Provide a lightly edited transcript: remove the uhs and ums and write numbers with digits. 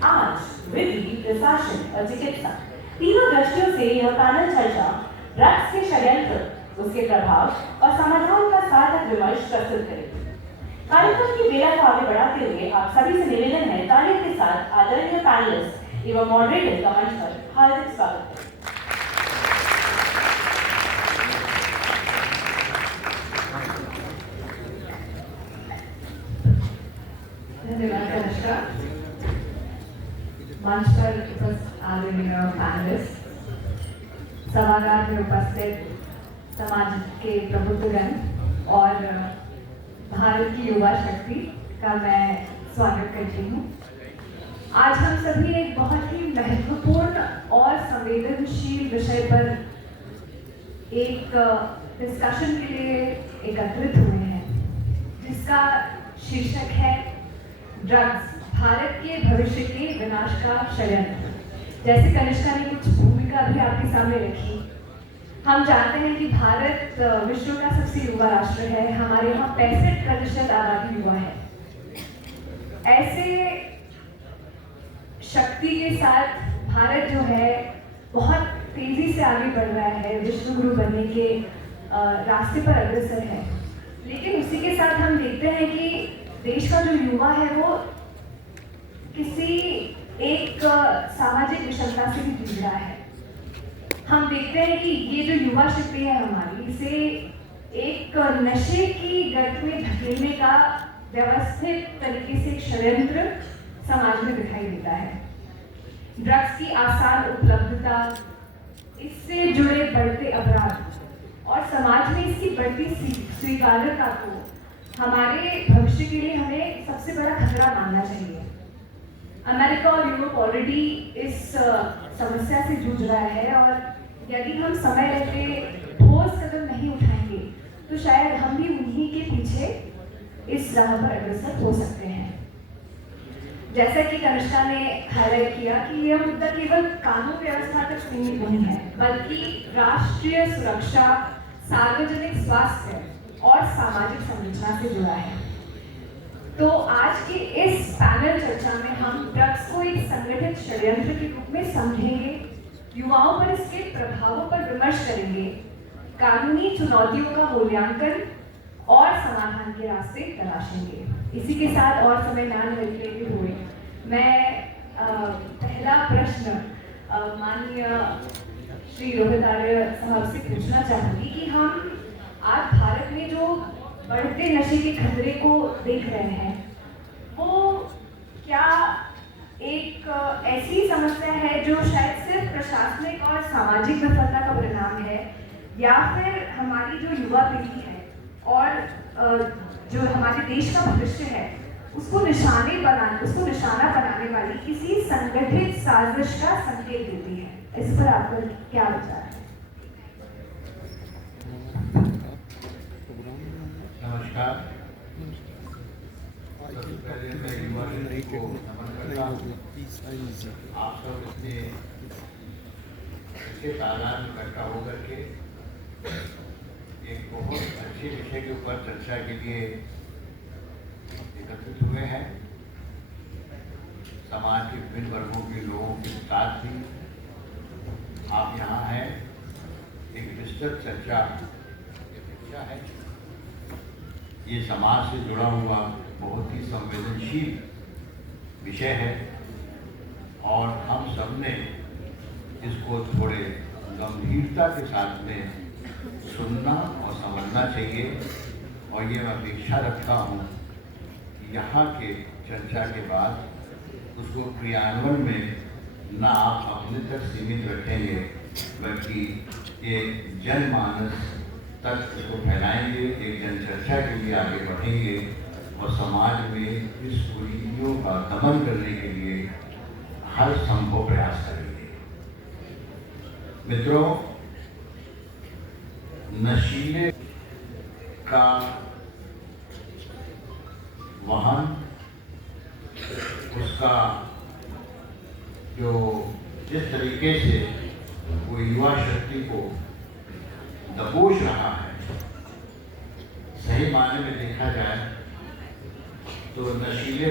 आज विधि, प्रशासन और चिकित्सा तीनों दृष्टियों से यह पैनल चर्चा ड्रग्स के षड्यंत्र, उसके प्रभाव और समाधान का सार्थक विमर्श प्रस्तुत करेगी। कार्यक्रम की बेला को आगे बढ़ाते हुए आप सभी से निवेदन है तालियों के साथ आदरणीय पैनलिस्ट एवं मॉडरेटर का मंच पर हार्दिक स्वागत करें। धन्यवाद नमस्कार। मंच पर उपस्थित आदरणीय पैनलिस्ट, सभागार में उपस्थित समाज के प्रबुद्धगण और भारत की युवा शक्ति का मैं स्वागत करती हूँ। आज हम सभी एक बहुत ही महत्वपूर्ण और संवेदनशील विषय पर एक डिस्कशन के लिए एकत्रित हुए हैं, जिसका शीर्षक है ड्रग्स, भारत के भविष्य के विनाश का षड्यंत्र। जैसे कनिष्का ने कुछ भूमिका भी आपके सामने रखी, हम जानते हैं कि भारत विश्व का सबसे युवा राष्ट्र है। हमारे यहाँ 65% आबादी युवा है। ऐसे शक्ति के साथ भारत जो है बहुत तेजी से आगे बढ़ रहा है, विश्व गुरु बनने के रास्ते पर अग्रसर है। लेकिन उसी के साथ हम देखते हैं कि देश का जो युवा है वो किसी एक सामाजिक विषमता से भी जूझ रहा है। हम देखते हैं कि ये जो युवा शक्ति है हमारी, इसे एक नशे की गर्त में धकेलने का व्यवस्थित तरीके से एक षड्यंत्र समाज में दिखाई देता है। ड्रग्स की आसान उपलब्धता, इससे जुड़े बढ़ते अपराध और समाज में इसकी बढ़ती स्वीकार्यता को हमारे भविष्य के लिए हमें सबसे बड़ा खतरा मानना चाहिए। अमेरिका और यूरोप ऑलरेडी इस समस्या से जूझ रहा है और यदि हम समय रहते ठोस कदम नहीं उठाएंगे तो शायद हम भी उन्हीं के पीछे इस राह पर अग्रसर हो सकते हैं। जैसा कि कनिष्का ने हाईलाइट किया कि यह मुद्दा केवल कानून व्यवस्था तक सीमित नहीं है, बल्कि राष्ट्रीय सुरक्षा, सार्वजनिक स्वास्थ्य और सामाजिक संरचना से जुड़ा है। तो आज के इस पैनल चर्चा में हम ड्रग्स को एक संगठित षड्यंत्र के रूप में समझेंगे, युवाओं पर इसके प्रभावों पर विमर्श करेंगे, कानूनी चुनौतियों का मूल्यांकन और समाधान के रास्ते तलाशेंगे। इसी के साथ और समय ना लेते हुए मैं पहला प्रश्न माननीय श्री रोहित आर्य साहब से पूछना चाहूँगी कि हम आज भारत में जो बढ़ते नशे के खतरे को देख रहे हैं, वो क्या एक ऐसी समस्या है जो शायद सिर्फ प्रशासनिक और सामाजिक विफलता का परिणाम है, या फिर हमारी जो युवा पीढ़ी है और जो हमारे देश का भविष्य है उसको निशाना बनाने वाली किसी संगठित साजिश का संकेत देती है? इस पर आपका क्या विचार है? नमस्कार। सबसे पहले मैं युवा शक्ति को नमन करता हूँ। आप सब इतने अच्छे तादाद में इकट्ठा होकर के एक बहुत अच्छे विषय के ऊपर चर्चा के लिए एकत्रित हुए हैं। समाज के विभिन्न वर्गों के लोगों के साथ भी आप यहाँ हैं। एक विस्तृत चर्चा है। ये समाज से जुड़ा हुआ बहुत ही संवेदनशील विषय है और हम सब ने इसको थोड़े गंभीरता के साथ में सुनना और समझना चाहिए। और ये मैं अपेक्षा रखता हूँ कि यहाँ के चर्चा के बाद उसको क्रियान्वयन में ना आप अपने तक सीमित रखेंगे, बल्कि ये जनमानस तक इसको फैलाएंगे, एक जन चर्चा के लिए आगे बढ़ेंगे और समाज में इस बुराइयों का दमन करने के लिए हर संभव प्रयास करेंगे। मित्रों, नशीले का वाहन, उसका जो जिस तरीके से वो युवा शक्ति को दबोच रहा है, सही मायने में देखा जाए तो नशीले